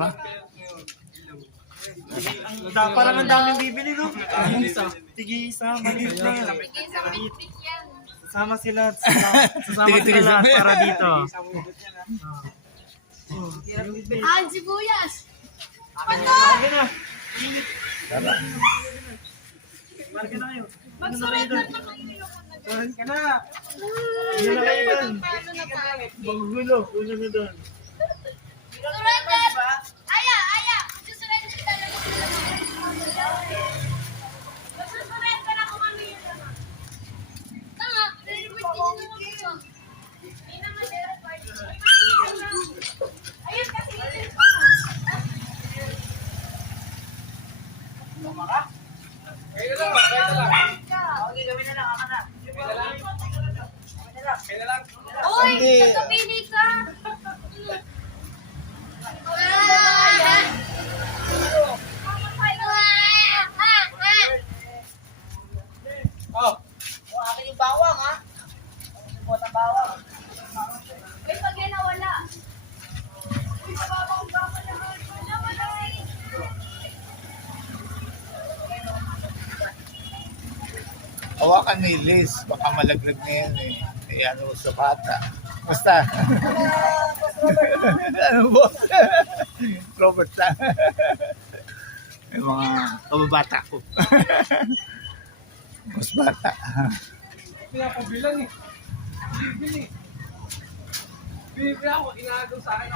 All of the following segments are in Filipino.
ba? Parang ang daming bibili, no? Tig-isa, maliit na. Sama sila, sasama sila lahat para dito. Ah, sibuyas! Marga na! Marga na kayo. Mag-surrender na kayo. Turun ka na! Ano na kayo doon? Banggulo, ulo na doon. Surrender! Aya, aya! Mag-surrender ka lang. Mag-surrender ako kami yun naman. Tanga, re-report din naman ko. Hindi naman re-report. Ayun kasi yun pa. Kayo lang. Uy, nakapili ka. Oh, Akin yung bawang, ha? Buot ang bawang. Uy, pag yan nawala. Uy, babawang bawang naman. Wala. Hawakan ni Liz, baka malaglag na yan eh. Eh ano sa bata. Basta. Ano boss? Robert lang. Yung mga kababata ko. Mas bata. pinapabilang eh. Bibili. Bibili ako, inagaw sa akin.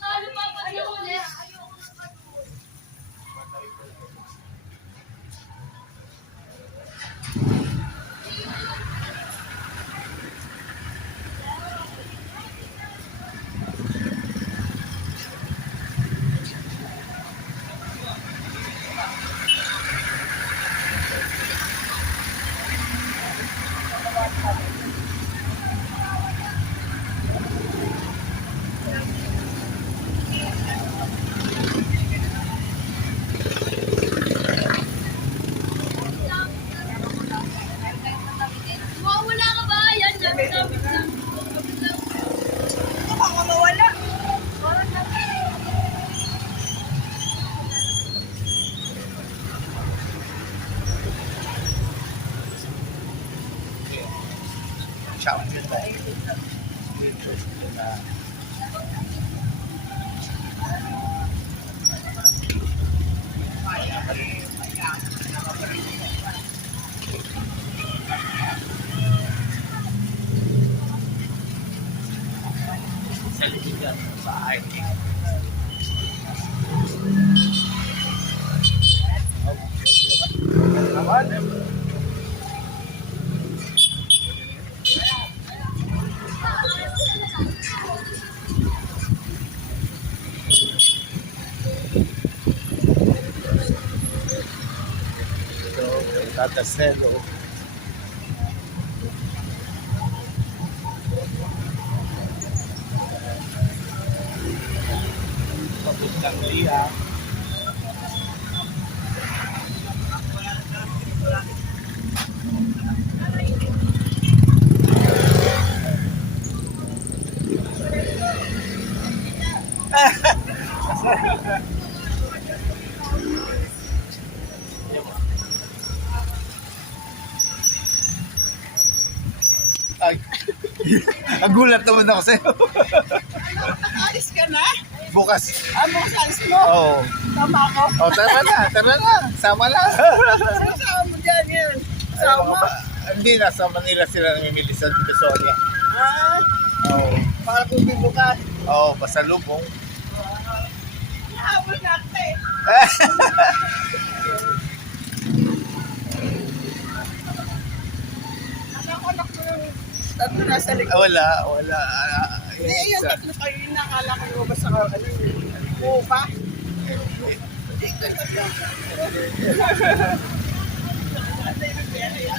Salo pa pa siya ulit. Mawawala ka ba? Yan, laptop. Ako mawala. Ciao. Bye. Tataselo. Papuntang Liha. Ay, nagulat naman ako sa'yo. Alis ka na? Bukas. Bukas alis mo? Oo. Tama ako. Oh, tara na. Sama na. Saan mo dyan yan? Saan mo? Hindi, nasa Manila sila namimili sa Divisoria. Ah, Oo. para kung bibukas. Oo, pasalubong. Nahabol na ako eh. Anak ko yung tatlo nasa likod. Wala. Hindi, yung tatlo kayo yung nakala ko lumabas sa ano yun. Buka. Hindi ko tatlo.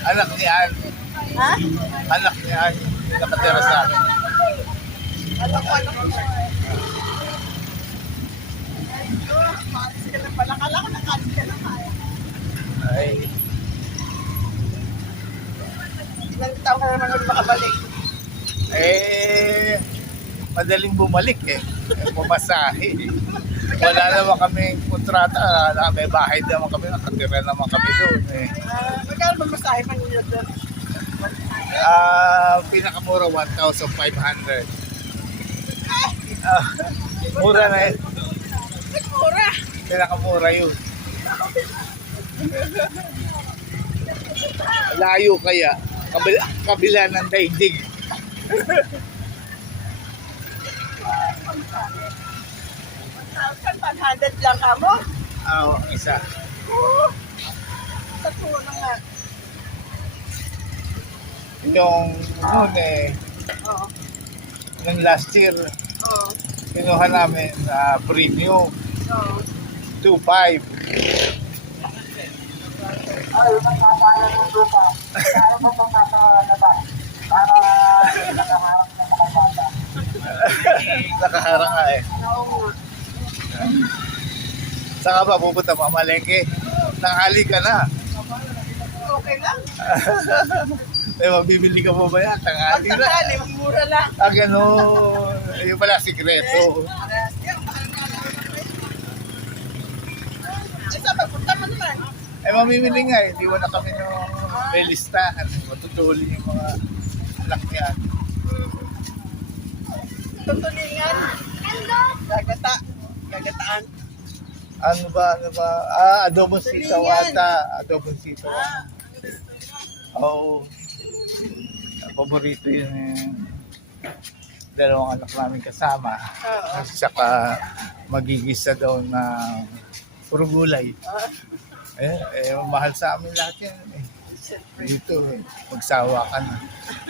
Anak ni Ann. Ha? Anak ni Ann. Nakatira sa akin. Anak ko. Ilang taon ka naman ulit makabalik. Madaling bumalik eh. Pumasahe eh. Wala naman kaming kontrata. May bahay naman kami. Nakatira naman kami doon eh. Magkano ba masahe man nila doon? Pinakamura 1,500. Mura na eh. Mura. Pinakamura yun. Layo kaya. Kabila ng daigdig. 1,500 lang ka mo? Isa. Sa tuwa na nga. Yung noon eh, Oo. yung last year, Oo. kinuha namin premium Oo. 2.5. Nakaharang nga eh. Oo nga. Saka ba pupunta mamalengke? Tanghali ka na. Okay lang. Mabibili ka mo ba yan? Tanghali na. Pagkakali, mura lang. Ganun. Yung pala sikreto. Saan magpunta mo naman? Mamimili nga eh. Di wala kami nung may listahan. Matutuli yung mga anak niya. Tutulingan. Gagataan. Ano ba? Adobong sitaw ata. Adobong sitaw. Oo. Paborito yun eh. Dalawang anak namin kasama. At saka magigisa daw ng puro gulay. Mahal sa amin lahat yan eh. Dito eh. Magsawa ka na.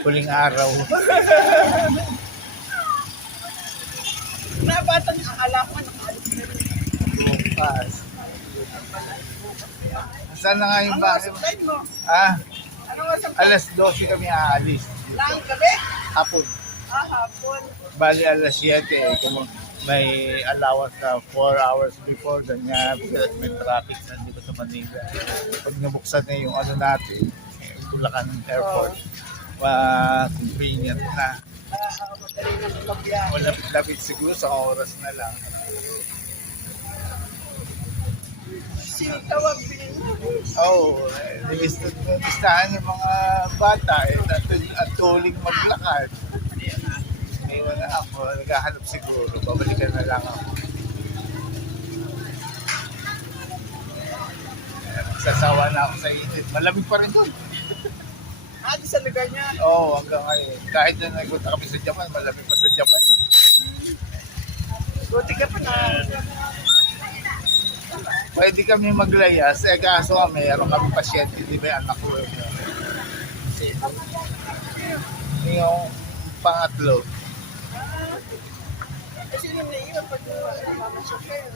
Huling araw. Nabatan ang ala ko, nakaalis na rin. Bukas. Saan na nga yung bahay mo? Time mo. Ano nga sa Alas 12 kami aalis. lang gabi? Hapon. Hapon. Bali alas 7 eh. Kung may allowance na 4 hours before, ganyan. May traffic na dito sa Manila. Pag nabuksan na yung ano natin, Bulacan Airport, convenient na. Madali na magbiyahe. Wala lapit siguro sa oras na lang. Sitaw ang bilhin mo. Listahan yung mga bata at tuling maglakad. Iwan na ako, naghahanap siguro, babalikan na lang ako. Sasawa na ako sa init. Malamig pa rin doon. Di sa lugar niya. Hanggang ngayon. Kahit na nagpunta kami sa Japan, malamig pa sa Japan. Buti ka pa na. Pwede kami maglayas, kaso nga mayroon kami pasyente, di ba yung anak ko. Yung pangatlo. Kasi nung naiwan pag mamasyal kayo.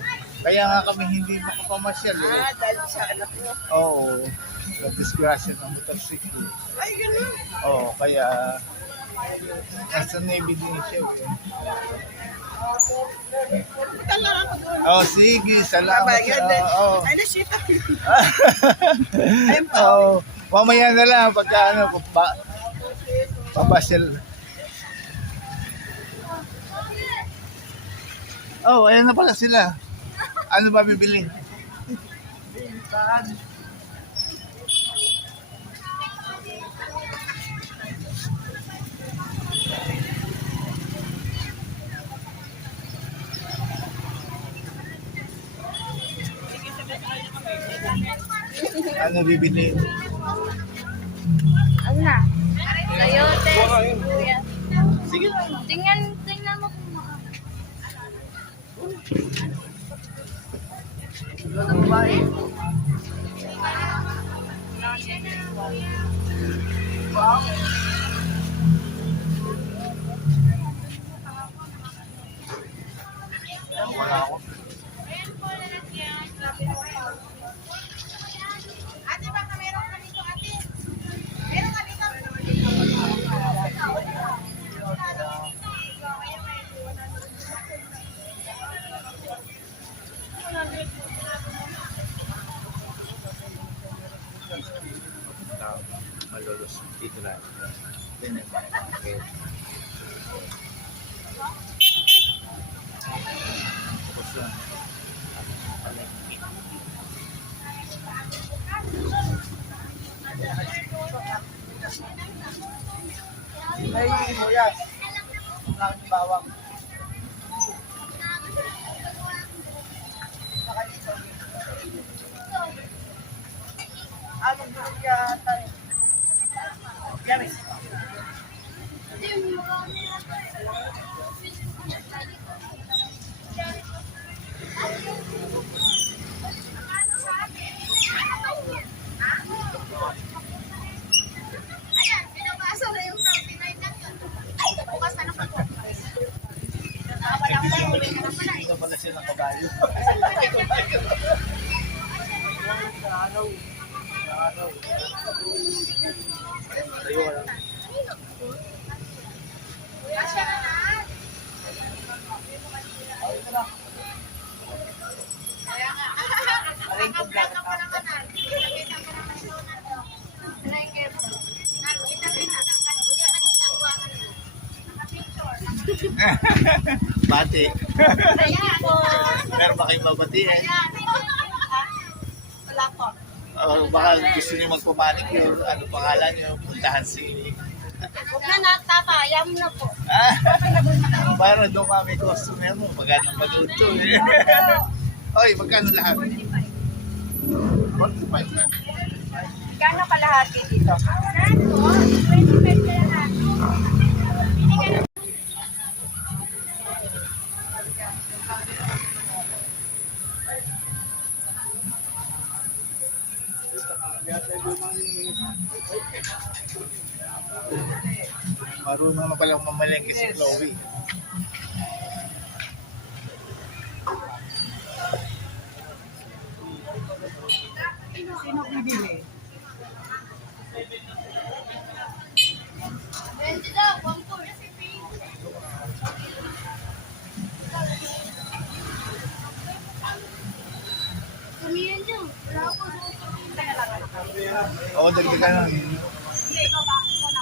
Kaya nga kami hindi makapamasyal eh. Dahil sa anak mo. Oo. Yung disgrasya ng motorsiklo. Ay, ganun. Kaya nasa Navy din siya eh. Punta lang ako doon. Sige, salamat. Ay, nasita. Mamaya na lang pagka papasyal. Ayan na pala sila. Ano ba bibili? Ano bibili? Ano na? Sayote, sibuyas. Sige. Tingnan mo kung maano. Wala ako. Ate, baka meron ka dito, ate. Meron ka dito. lolos dito na. Then, okay. Tapos yun. May muyas. Maraming bawang. Saka dito. Anong bulog yata eh? Yamis. Ayan, pinabasa na yung 39 na yun. Ay, bukas na naman po. Ito pala siya ng kabayo. Kasya na na. Kaya nga. Nakaplata ko naman na. Nakita ko naman siya na to. Like it. Nakita ko na. Kuya, kanina, kuha ka na. Nakapicture. Bati. Ayan. Meron ba kayong babatiin? Ayan. Wala po. Baka gusto niyo magpumanicure, ano pangalan niyo, puntahan si... Huwag na natapa. Ayaw mo na po. Para doon kami customer mo, magkano ba doon to eh? Oy, magkano lahat? 45. Gano'ng kalahati dito? Saan po? 25 kaya na. Marunong na palang mamalengke si Chloe. Sino bibili? 20 daw. 1 recipe. Kumiyan niyo. Wala ko. Oo, dagdagan lang. Hindi, ikaw ba? Ikaw na.